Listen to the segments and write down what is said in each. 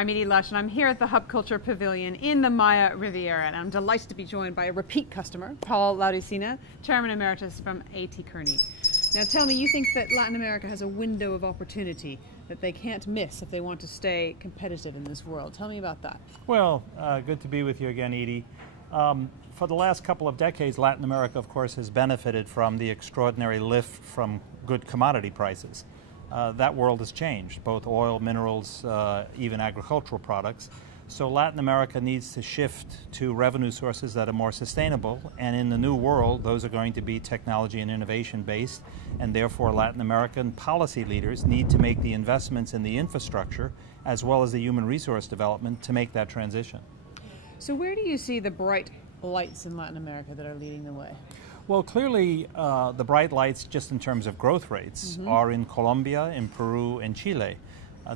I'm Edie Lush, and I'm here at the Hub Culture Pavilion in the Maya Riviera, and I'm delighted to be joined by a repeat customer, Paul Laudicina, Chairman Emeritus from A.T. Kearney. Now tell me, you think that Latin America has a window of opportunity that they can't miss if they want to stay competitive in this world. Tell me about that. Well, good to be with you again, Edie. For the last couple of decades, Latin America, of course, has benefited from the extraordinary lift from good commodity prices. That world has changed, both oil, minerals, even agricultural products. So Latin America needs to shift to revenue sources that are more sustainable, and in the new world, those are going to be technology and innovation based, and therefore Latin American policy leaders need to make the investments in the infrastructure as well as the human resource development to make that transition. So where do you see the bright lights in Latin America that are leading the way? Well, clearly the bright lights, just in terms of growth rates, are in Colombia, in Peru, and Chile.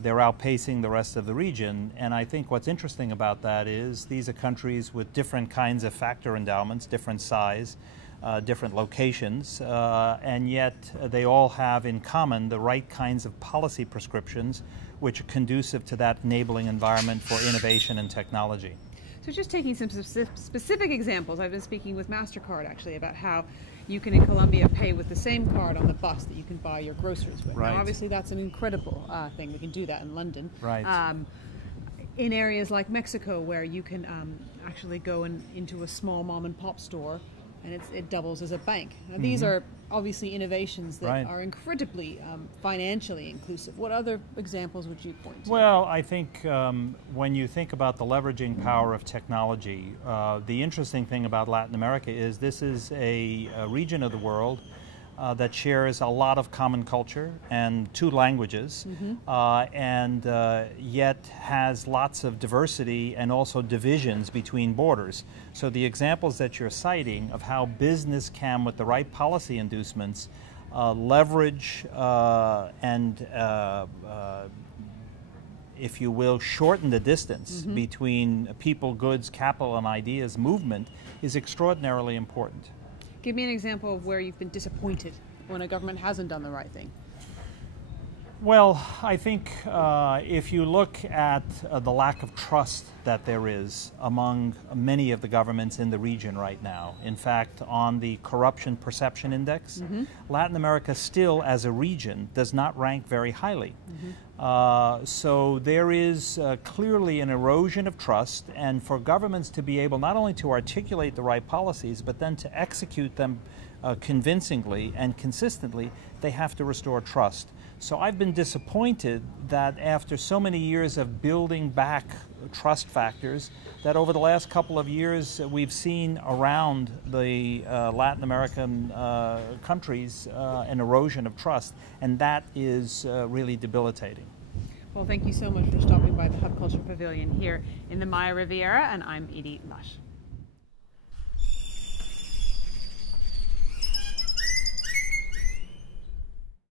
They're outpacing the rest of the region, and I think what's interesting about that is these are countries with different kinds of factor endowments, different size, different locations, and yet they all have in common the right kinds of policy prescriptions which are conducive to that enabling environment for innovation and technology. So just taking some specific examples, I've been speaking with MasterCard actually about how you can in Colombia pay with the same card on the bus that you can buy your groceries with. Right. Now obviously that's an incredible thing. We can do that in London. Right. In areas like Mexico where you can actually go into a small mom and pop store and it doubles as a bank. Now, these are obviously innovations that are incredibly financially inclusive. What other examples would you point to? Well, I think when you think about the leveraging power of technology, the interesting thing about Latin America is this is a region of the world that shares a lot of common culture and two languages, and yet has lots of diversity and also divisions between borders. So the examples that you're citing of how business can, with the right policy inducements, leverage and if you will, shorten the distance between people, goods, capital, and ideas movement is extraordinarily important. Give me an example of where you've been disappointed when a government hasn't done the right thing. Well, I think if you look at the lack of trust that there is among many of the governments in the region right now, in fact, on the Corruption Perception Index, Latin America still, as a region, does not rank very highly. So there is clearly an erosion of trust, and for governments to be able not only to articulate the right policies, but then to execute them convincingly and consistently, they have to restore trust. So I've been disappointed that after so many years of building back trust factors, that over the last couple of years we've seen around the Latin American countries an erosion of trust, and that is really debilitating. Well, thank you so much for stopping by the Hub Culture Pavilion here in the Maya Riviera, and I'm Edie Lush.